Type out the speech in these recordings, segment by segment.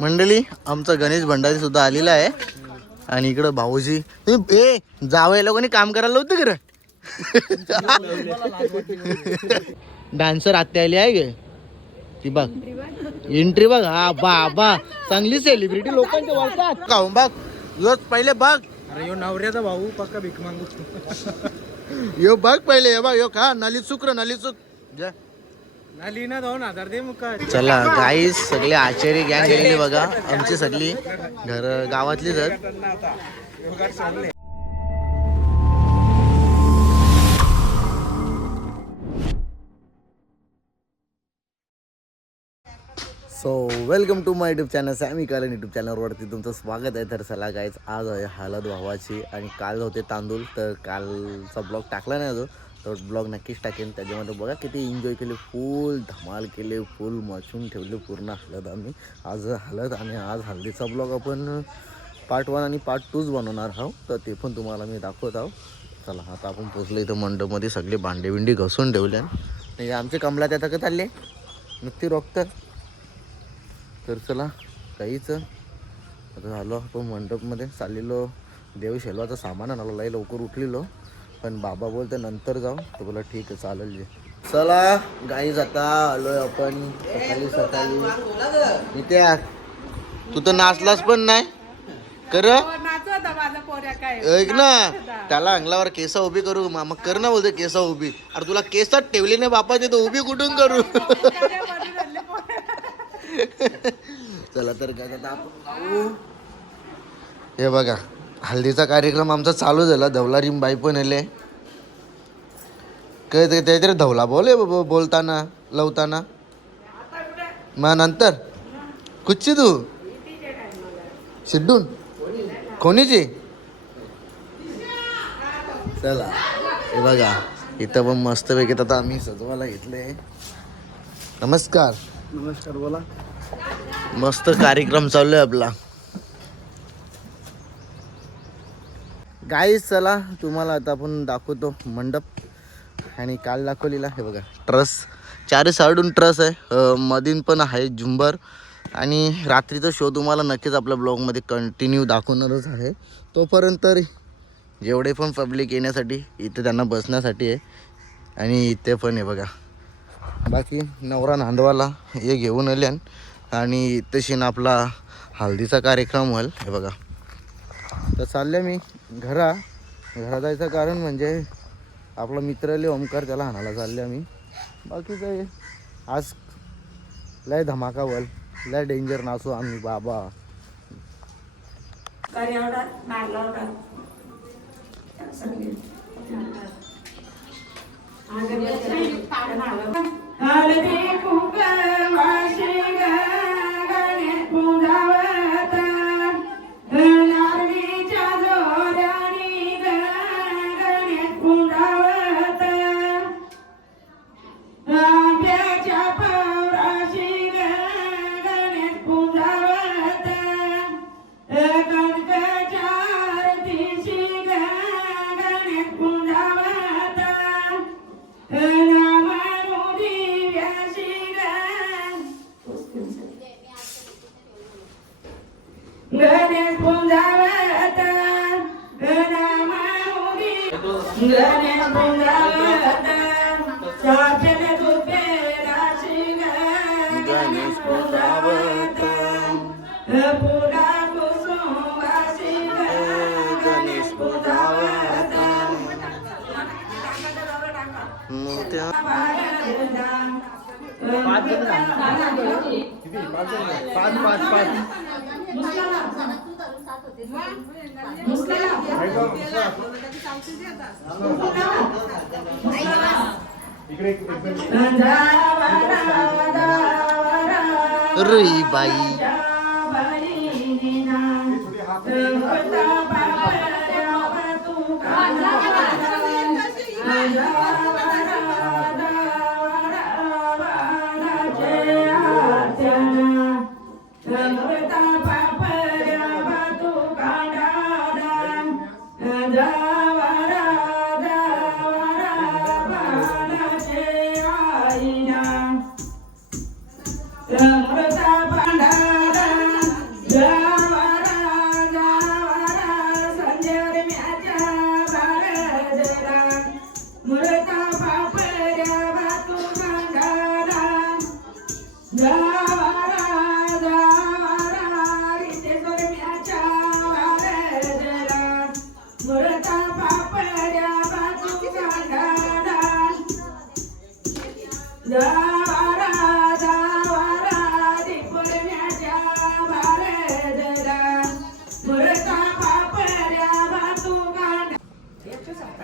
मंडळी आमचा गणेश भंडारी सुद्धा आलेला आहे आणि इकडं भाऊजी ए जावं लोकांनी काम करायला होतं खरं. डान्सर आत्या आली आहे गे ती बघ एंट्री बघ. हा बाबा चांगली सेलिब्रिटी लोकांच्या वळतात का बघ योच पहिले बघ. अरे यो नवऱ्याचा भाऊ पक्का भीक मागू. यो बघ पहिले हे बघ यो का नली चुक नली चुक जा नाली ना 2000 दे मग काय. चला गाईस सगळे आचार्य गँग गेलेली बघा आमची सगळी घर गावातलीच आहेत. So welcome to my YouTube channel सॅमी कालन यूट्यूब चॅनलवरती तुमचं स्वागत आहे. तर चला गाईज आज आहे हळद वाहवाची आणि काल होते तांदूळ. तर कालचा ब्लॉग टाकला नाही अजून तर ब्लॉग नक्कीच टाकेन. त्याच्यामध्ये बघा किती एन्जॉय केले फुल धमाल केले फुल मचून ठेवले पूर्ण हळद आम्ही. आज हळद आणि आज हळदीचा ब्लॉग आपण पार्ट 1 आणि पार्ट 2 बनवणार आहोत. तर ते पण तुम्हाला मी दाखवत आहो. चला आता आपण पोचलो इथं मंडपमध्ये सगळे भांडे बिंडी घसून ठेवले. म्हणजे आमचे कमला त्या तक चालले नुकती रोखतं. तर चला काहीच आता झालो आपण मंडपमध्ये चाललेलो. देव शेलवाचं सामान आणालो लई लवकर उठलेलो पण बाबा बोलते नंतर जाऊ. तर बोला ठीक आहे चालेल जे. चला गाईज आता आलोय आपण सकाळी इथे. तू तर नाचलास पण नाही कर ऐक ना त्याला अंगलावर केसा उभी करू मामा कर ना बोलते केसा उभी. अरे तुला केसात ठेवली नाही बापाचे तर उभी कुठून करू. चला तर काय आता आपण हे बघा हल्दीचा कार्यक्रम आमचा चालू झाला. धवलारीम बाई पण आले काय ते काहीतरी धवला बोले बोलताना लवताना मग नंतर कुठची तू शिड्डून कोणीची. चला हे बघा इथं पण मस्त पैकी आता आम्ही सजवायला घेतले. नमस्कार नमस्कार बोला. मस्त कार्यक्रम चालू आहे आपला. गाईस चला तुम्हाला आता आपण दाखवतो मंडप. आणि काल दाखवलेला हे बघा ट्रस चारी साईडून ट्रस आहे मधीन पण आहे झुंबर. आणि रात्रीचा शो तुम्हाला नक्कीच आपल्या ब्लॉगमध्ये कंटिन्यू दाखवणारच आहे. तोपर्यंत जेवढे पण पब्लिक येण्यासाठी इथे त्यांना बसण्यासाठी आहे. आणि इथे पण आहे बघा बाकी नवरा नांदवाला हे घेऊन आले. आणि तशीन आपला हळदीचा कार्यक्रम होईल हे बघा. तर चालले मी घरा जायचं कारण म्हणजे आपला मित्र आले ओमकार त्याला हाणायला चालले आम्ही. बाकी काय आज लय धमाका होईल लय डेंजर नाचू आम्ही बाबा. रुई बाई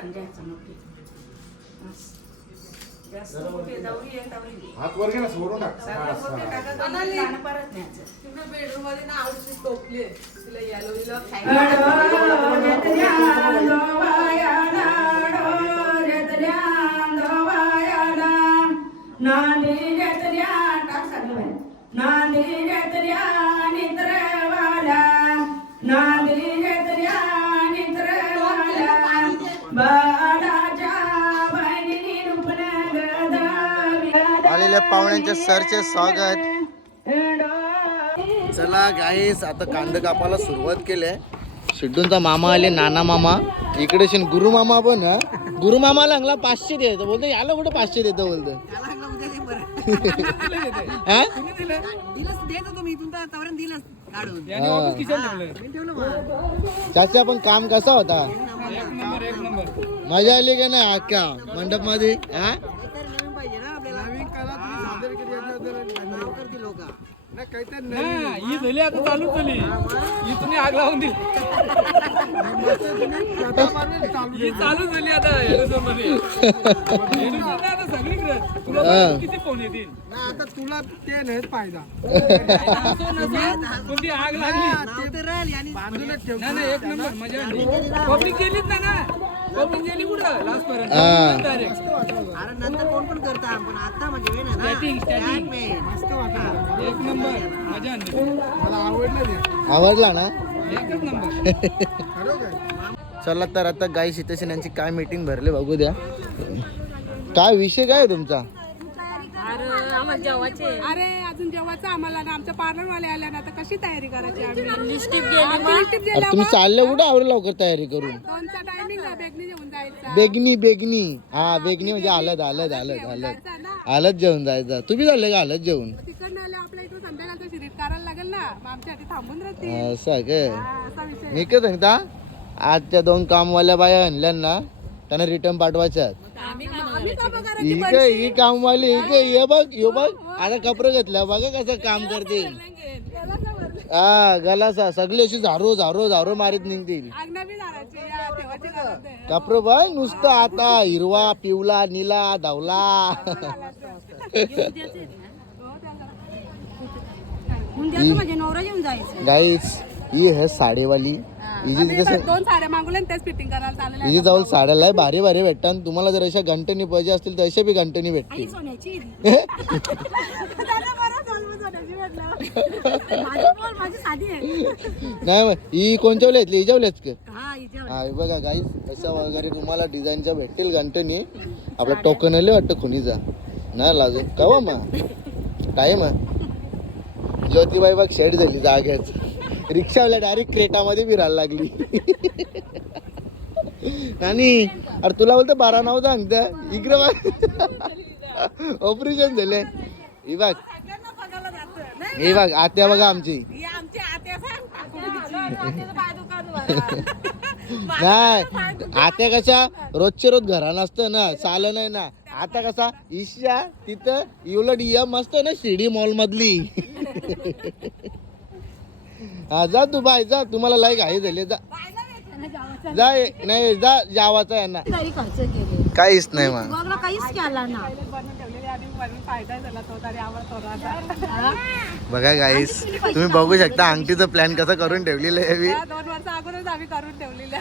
आणि द्यायचं मग ते. असं. जास्त मोठे दवरी आहे दवरी. हात वर घे ना, सोडून टाक. सगळं मोठे टाका दोन्ही लहान परत न्यायचं. बेडरूम मध्ये ना आवडीची टोपली आहे तिला येलो येलो आलेल्या पाहुण्यांच्या सरचे स्वागत. चला गाईस, आता कांदा कापायला सुरुवात केली आहे. सिद्धूंचा मामा आले, नाना मामा इकडे गुरु मामा पण. गुरु मामा लागला 500 देतो बोलतो. याला कुठे 500 देतो बोलतो. हा? चाचा पण काम कसा होता? मजा आली का नाही अख्ख्या मंडप मध्ये? हा, ही झाली आता चालू झाली. ही तुम्ही आग लावून दिली. ही चालू झाली आता सगळीकडे. तुला किती फोन येतील आता? तुला ते नाही फायदा. पण ती आग लागली. नाही एक नंबर मजा आली. पब्लिक गेलीच नाही ना. पब्लिक गेली कुठं लास्ट पर्यंत डायरेक्ट. नंतर कोण पण करता पण आता म्हणजे स्टॅटिंग एक नंबर मजा आली. मला आवडला ना? एकच नंबर. चला तर आता गाईस इथे यांची काय मीटिंग भरली बघू द्या. काय विषय काय आहे तुमचा? अरे अजून जेवायचं आम्हाला ना. आमच्या पार्लरवाले आल्या ना, तर कशी तयारी करायची आम्ही? लिस्टिप अरे तुम्ही चालले कुठं आवड लवकर तयारी करून? 2चा टायमिंग आहे, बेगनी जेवून जायचं. बेगनी हा, बेगनी म्हणजे हलद जेवून जायचं. तुम्ही चालले का हलद जेवून? तिकडनं आले आपल्या इथं संध्याकाळचं शिरीट करायला लागेल ना, मग आमच्यासाठी थांबून राहते. असं काय? असा विषय. मी काय सांगता, आजच्या 2 कामवाल्या बाया आणल्या ना, त्यांना रिटर्न पाठवायच्या. आम्ही का बघायची ही कामवाली ये बघ आता कपडे घेतलं बघा कसं काम करते. हा, गलासा सगळी अशी झारो मारीत निघतील. आग्नावी झाडाची या ठेवायची गरज नाही. कपडे बाय नुसतं आता हिरवा, पिवला, निला, धावला. म्हणजे नवरा घेऊन जायचं. गाईस ही है साडेवाली. आम्ही 2 साड्या मागवल्या आणि तेच फिटिंग करायला चालले. हिची जवळ साड्याला भारी भेटतात. तुम्हाला जर अशा घंटनी पाहिजे असतील तर अशा बी घंटनी भेटतील. सोन्याची नाही ही कोणच्या वेळेस घेतली? हिच्यावलेच का? हा हिच्या हा, हे बघा गाईस अशा वगैरे तुम्हाला डिझाईनच्या भेटतील घंटनी. आपला टोकन आले वाटतं खुनीचा नाही लागेल कवा मग टाईम. ज्योतिबाई बघ शेड झाली जाग्याच. रिक्षावाल्या डायरेक्ट क्रेटामध्ये फिरायला लागली. नानी अरे तुला बोलतो 12 नाव सांगत इकडे बघ. ऑपरेशन झाले. ही बघ आत्या बघा आमची. नाही आत्या कशा रोजच्या रोज घरा नसतं ना, चाल नाही ना. आता कसा ईशा तिथं उलट मस्त ना शिर्डी मॉल मधली. हा जा तू बाय जा, तुम्हाला लाईक आहे झाले जा जा. नाही जा जावाचा आहे ना. काहीच नाही मग काहीच केला ना. फायदा झाला तो तरी आवडतो. बघा गाईस तुम्ही बघू शकता अंगठीचा प्लॅन कसा करून ठेवलेला आहे. 2 वर्ष अगोदरच आम्ही करून ठेवलेल्या.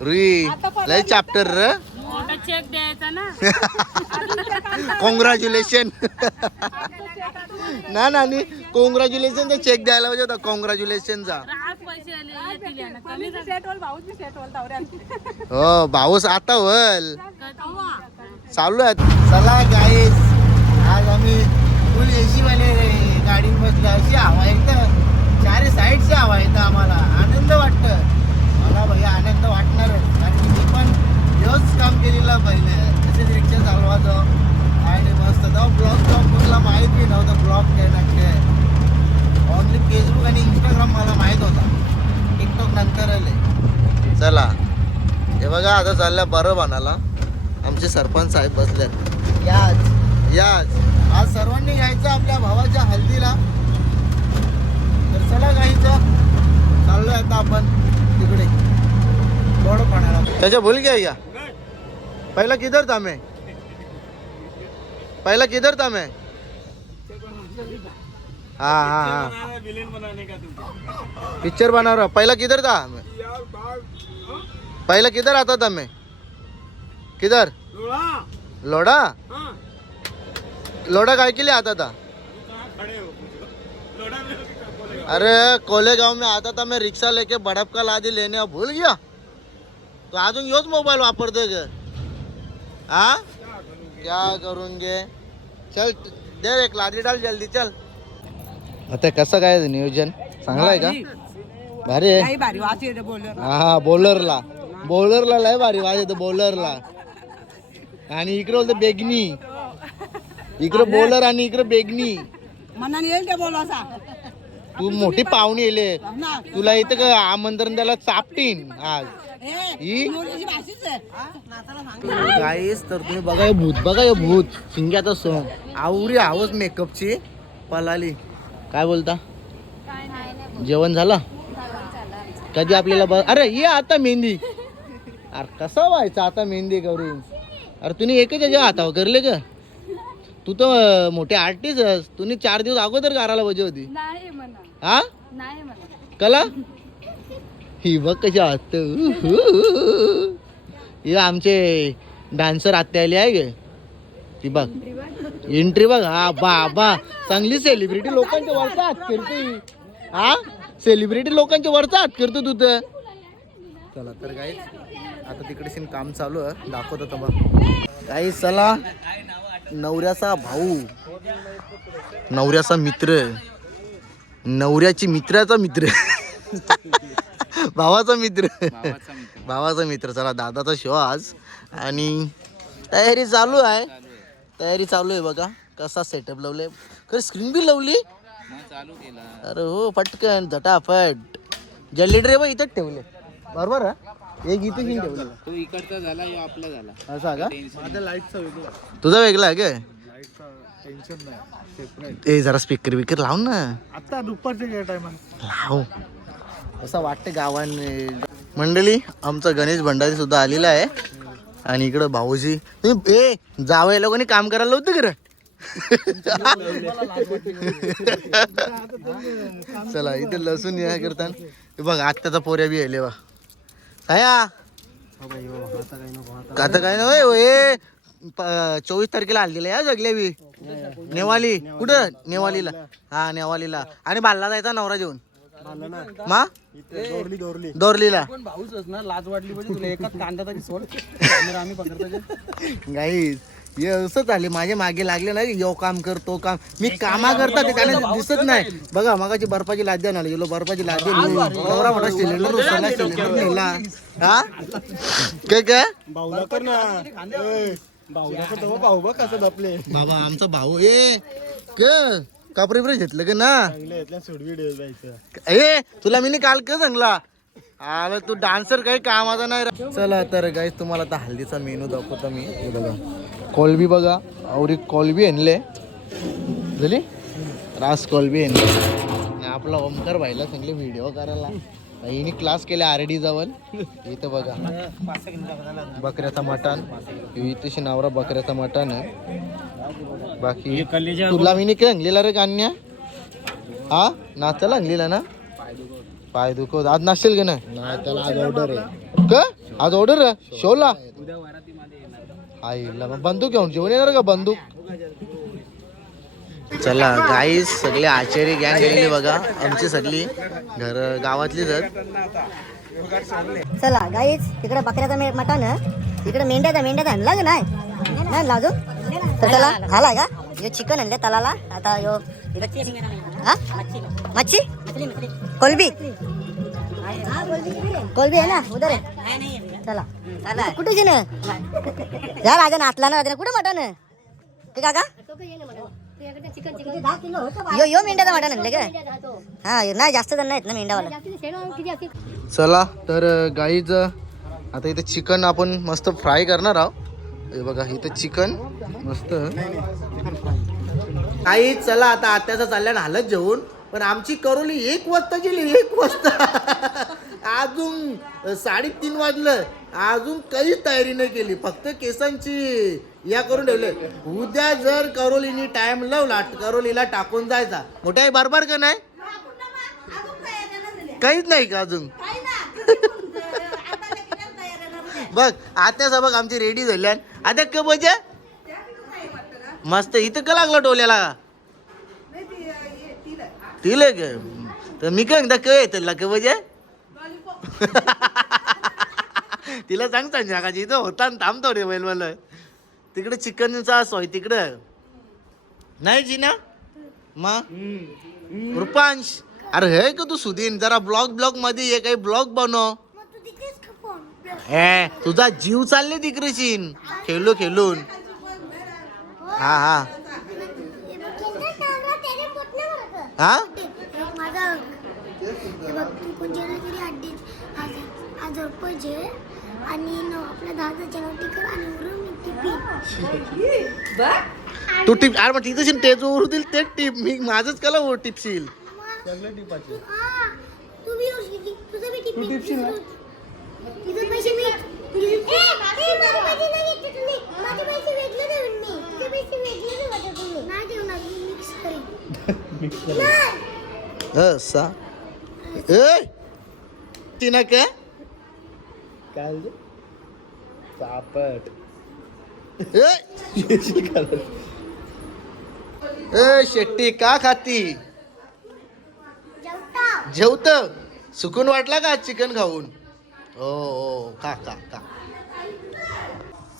रुई लय चॅप्टर र. चेक द्यायचा ना. कॉंग्रॅच्युलेशन. ना नानी कॉंग्रॅच्युलेशनचा चेक द्यायला पाहिजे होता. कॉंग्रॅच्युलेशनचा. हो भाऊस आता वल चालू आहे. चला गाईस आज आम्ही फुल एसी वाले गाडी बसलो. अशी हवा येतं, 4 साईडची हवा येतं. आम्हाला आनंद वाटतं. मला भैया आनंद वाटणारच, कारण मी पण हेच काम केलेलं पहिले. तसेच रिक्षा चालवायचो आणि मस्त तेव्हा ब्लॉग मला माहीत बी नव्हतं. ब्लॉग काय नक्की ऑनली फेसबुक आणि इंस्टाग्राम मला माहीत होता. टिकटॉक नंतर आले. चला हे बघा आता चाललं बरं बनाला. आमचे सरपंच साहेब बसलेत. याच आज सर्वांनी यायचं आपल्या भावाच्या हल्दीला. तर चला गायचं चाललोय आता आपण तिकडे गोड पाण्याला. त्याच्या बोल घ्या पहला किधर था मैं हाँ हाँ हाँ पिक्चर बना रहा पहला किधर था मैं पहला किधर आता था मैं किधर लोड़ा लोड़ा काय के लिए आता था अरे कोले गांव में आता था मैं रिक्शा लेके बड़प का लादी लेने और भूल गया तो अजून योच मोबाईल वापरते ग हाँ क्या करूंगे चल दे एक लादी डाल जल्दी चल आता कसं काय नियोजन चांगलं आहे का भारी आहे काही भारी वाच येते बोललं हा बॉलरला लय भारी वाज येतो बॉलरला आणि इकडे बोलतो बेगनी इकडे बॉलर आणि इकडे बेगनी मनाने येईल ते बोल असा तू मोठी पाहुणी येले ना तुला इथं का आमंत्रण द्यायला चापटीन आज ही मुलीची भाषीच आहे गाईस तर तुम्ही बघा हे भूत शिंग्याचा सण आवरी आवाज मेकअपची पलाली काय बोलता जेवण झालं कधी आपल्याला अरे ये आता मेहंदी अरे कसं व्हायचं आता मेहंदी करून अरे तुम्ही एकच जेव्हा आता करले का तू तर मोठे आर्टिस्ट तुम्ही 4 दिवस अगोदर करायला पाहिजे होती नाही म्हणा हा नाही म्हणा कला ही बघ कशी आत हे आमचे डान्सर आत्या आले आहे गे ती बघ एंट्री बघ हा बाबा चांगली सेलिब्रिटी लोकांच्या वरचा हात करते हा सेलिब्रिटी लोकांच्या वरचा हात करतो तू तर चला तर गाईस आता तिकडे सीन काम चालू आहे दाखवतो तर बघ गाईस चला नवऱ्याचा भाऊ नवऱ्याचा मित्र नवऱ्याची मित्राचा मित्र भावाचा मित्र चला दादाचा शो आज आणि तयारी चालू आहे बघा कसा सेटअप लावले खरं स्क्रीन बी लावली अरे हो पटकन झटाफट जनरेटर बघ इथंच ठेवले बरोबर एक इथे घेऊन ठेवलं तो इकडचा झाला या आपला झाला असा का माझ्या लाईटचा वेगळा तुझा वेगळा आहे काय टेन्शन नाही सेपरेट ए जरा स्पीकर लाव ना आता दुपारच्या टायमान लाव असं वाटतं गावाने मंडळी आमचा गणेश भंडारी सुद्धा आलेला आहे आणि इकडं भाऊजी तुम्ही ए जावयाला कोणी काम करायला होतं खरं चला इथे लसूण या करता बघ आत्याचा पोऱ्या बी आले बा काय आता काय ना 24 तारखेला आलेला या जगल्या बी नेवाली कुठं नेवालीला हा नेवालीला आणि बाल्ला जायचा नवरा जेवण मा दोरलीला भाऊच ना लाज वाटली पाहिजे तुला एकाच कांदा तरी सोड आम्ही पकडतो गाईस हे असंच आले माझ्या मागे लागले नाही यो काम कर तो काम मी कामा करता ते त्याला दिसत नाही बघा मगाची बर्फाची लाद्या ना गेलो बर्फाची लाद्या एवढा मोठा सिलेंडर उचलला सिलेंडर नेला हा काय भाऊला कर ना भाऊला कर भाऊ बघ कसं दपले बाबा आमचा भाऊ ए कापरे बिपरे घेतलं का ना सोडवी जायचं ए तुला मी काल का सांगला अरे तू डान्सर काही कामाचा नाही चला तर गाईस तुम्हाला आता हल्दीचा मेनू दाखवतो मी हे बघा कोलबी बघा आवडी कोलबी आणले झाली रास कोलबी आणले आणि आपला ओमकार भाईला सांगले व्हिडिओ करायला हिने क्लास केले आरडी जवळ इथं बघा बकऱ्याचा मटण इथेशी नावरा बकऱ्याचा मटण आहे बाकी तुला मी काय आणलेला रे कान्या हा नाचायला आणलेला ना पाय दुखवत आज नसेल का नाही त्याला आज ऑर्डर आहे का आज ऑर्डर आहे शोला आईला मग बंदूक घेऊन जेवण येणार का बंदूक चला गाईस सगळे आचारी गँग गेलेली बघा आमची सगळी घर गावातलीच आहेत चला गाईच तिकडे बकऱ्याचा मटण इकडे मेंढ्याचा आणला का नाही लाजू तर चला आलाय का यो चिकन आणले तलाला आता यो हा मच्छी कोलबी आहे ना उधर आहे चला कुठे ना या राजा नाचला ना राजा कुठे मटण ते काका यो मेंढ्याचा मटण आणले का हा नाही जास्त जण नाहीत ना मेंढ्यावाला चला तर गाईच आता इथे चिकन आपण मस्त फ्राय करणार आहोत हे बघा इथं चिकन मस्त काही चला आता आत्याचा चालल्या हालत जेवून पण आमची करोली 1 वाजता गेली 1 वाजता अजून 3:30 वाजलं अजून काहीच तयारी नाही केली, फक्त केसांची या करून ठेवले. उद्या जर करोलीनी टाइम लावला करोलीला टाकून जायचा. मोठ्या बरोबर का नाही? काहीच नाही का अजून? बघ आता बघ आमची रेडी झाली. आता क बजे मस्त इथं का लागला डोल्याला तिला ग तर मी काय एकदा क येत क बजे तिला सांग संध्याकाळची इथं होता थांबतो रे बैल मला तिकडे चिकनचा सोय तिकडं नाही जी ना मग रुपांश अरे हे का तू सुधीन जरा ब्लॉग मध्ये ये काही ब्लॉग बनव. ए तुझा जीव चालले तिकडेशीन खेळून. हा हा हा आणि आपल्या दादाच्या टिकर आणि तू टिप अरे मग तिथं तेच उरतील तेच टिप मी माझंच कला हो टिपशील तू टिपशील ना तिथे पैसे मी असा ए तिना काय काय चापट ए शेट्टी का खाती जेवत सुकून वाटला का चिकन खाऊन हो खा खा खा.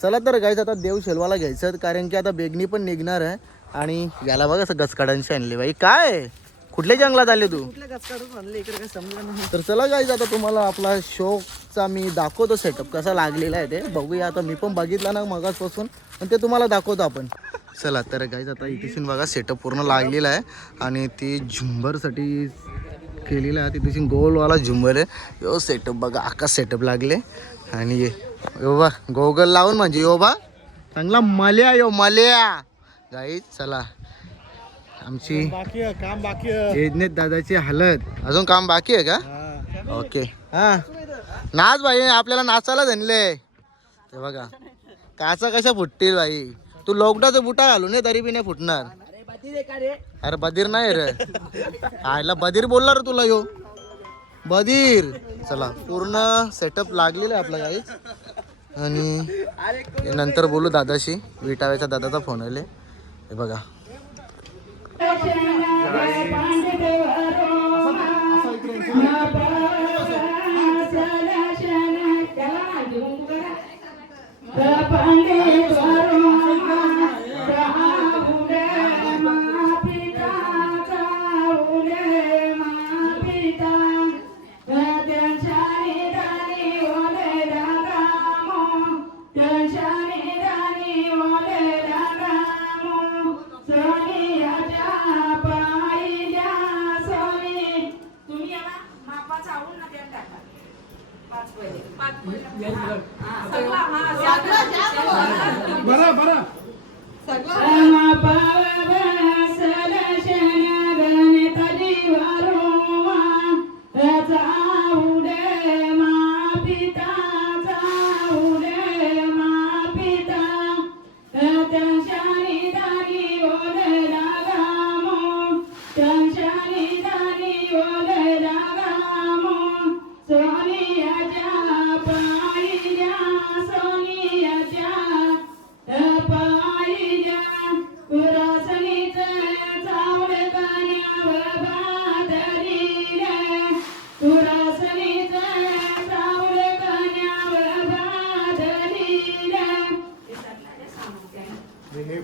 चला तर गाईच आता देव शेलवाला घ्यायचं कारण की आता बेगणी पण निघणार आहे. आणि याला बघा असं गचकाडांशी आणले बाई काय कुठल्या जंगलात आले तू तर चला गाईज आता तुम्हाला आपला शोकचा मी दाखवतो सेटअप कसा लागलेला आहे ते बघूया. आता मी पण बघितला ना मगाचपासून पण ते तुम्हाला दाखवतो आपण. चला तर गाईज आता इथेशीन बघा सेटअप पूर्ण लागलेला आहे आणि ती झुंबरसाठी केलेला आहे. तिथेशी गोलवाला झुंबर आहे यो सेटअप बघा आकाश सेटअप लागले आणि यो बा गोगल लावून म्हणजे यो बा चांगला मल्या यो मल्या गाईज. चला आमची काम बाकी यजनेत दादाची हालत अजून काम बाकी आहे का ओके हा नाच भाई आपल्याला नाचायला जणले ते बघा काचा कशा फुटतील भाई तू लोकडाचा बुटा घालू नये तरी बी नाही फुटणार. अरे बधीर नाही रे आयला बधीर बोलला रे तुला यो बधीर. चला पूर्ण सेटअप लागलेला आहे आपला गाईच आणि नंतर बोलू दादाशी. विटाव्याच्या दादाचा फोन आले हे बघा.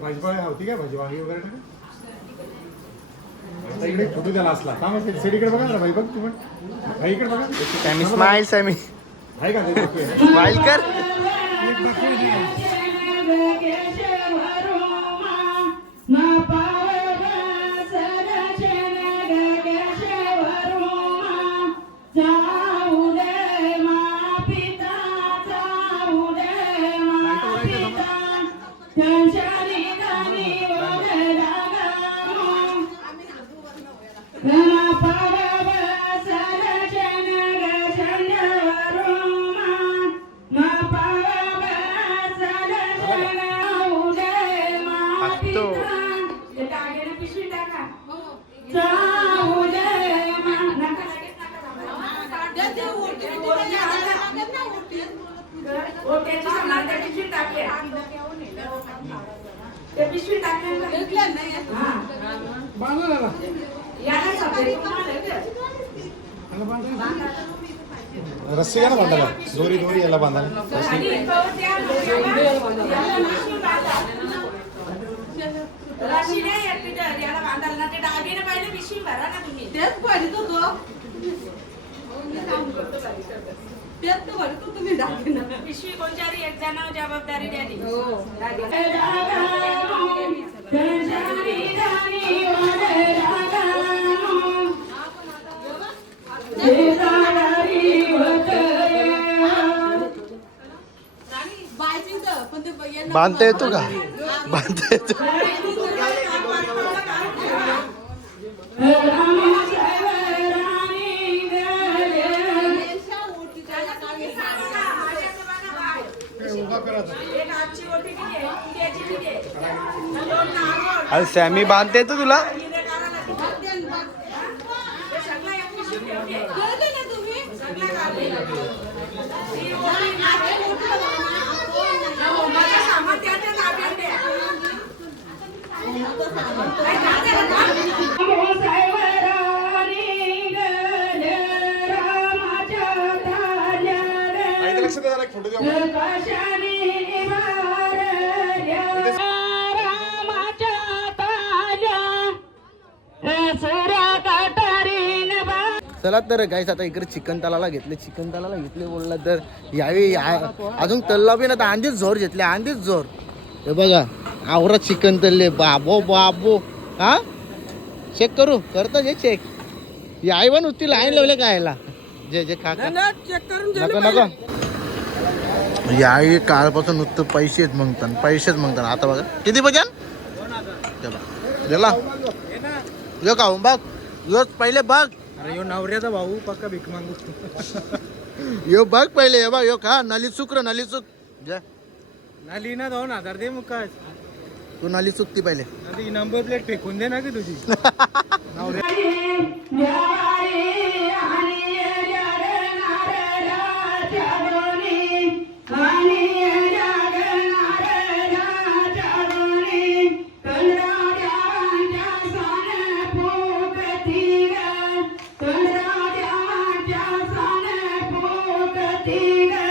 भाजीपाला होती काय भाजी वांगी वगैरे टाका इकडे फोटो द्यायला असला का मग इकडे बघा ना भाई बघ तू पण भाई इकडे बघा सॅमी स्माइल सॅमी आहे का स्माइल कर. हो, त्याची समजा त्या पिशवीत टाकले. त्या पिशवीत टाकले ना. हा. बांधू नका. याला सापडेल तुम्हाला ते. रस्सी घ्या ना बांधायला दोरी दोरी याला बांधायला आणि तो त्या याला पिशवी बांधा. रशी नाही येत तिथं, याला बांधायला ना. ते डागीने पाहिजे पिशवी भरा ना तुम्ही. तेच भरत होतो तेच तर भरत होतो मी दागिना. पिशवी कोणत्याही एक जणावर जबाबदारी द्यावी. बायचिंचं पण ते यांना बांधता येतो का बांधता येतो एक आजची ओटी किती आहे? त्याची किती आहे? दोन नारळ. अरे सॅमी बांधता येतो तुला हिरे काढायला किती? ते सगळं एक पिशवीत ठेवली आहे. कळलं ना तुम्ही सगळं काढले. ही ओटी नारळ. या होमाचं सामान त्याच्या ताब्यात द्या. काय काय आईचं लक्ष द्या जरा, एक फोटो द्या चला तर गाईस आता इकडे चिकन तलाला घेतले बोलला तर यावेळी अजून तल्ला बी ना तर आंधीच जोर घेतले आंधीच जोर हे बघा आवरा चिकन तल्ले बाबो बाबो हा चेक करू करतो जे चेक याई पण उठती लाईन लावले काय जे जे खा चेक करून नको नको याही कालपासून नुसतं पैसेच मागतात आता बघा किती बजान गेला यो का बघ यो पहिले बघ अरे यो नवऱ्याचा भाऊ पक्का भीक मागू. यो बघ पहिले हे बघ यो खा नली चुक जे नाली ना 2000 दे मग काय तू नली चुकती पहिले आधी नंबर प्लेट फेकून दे ना की तुझी. Tiga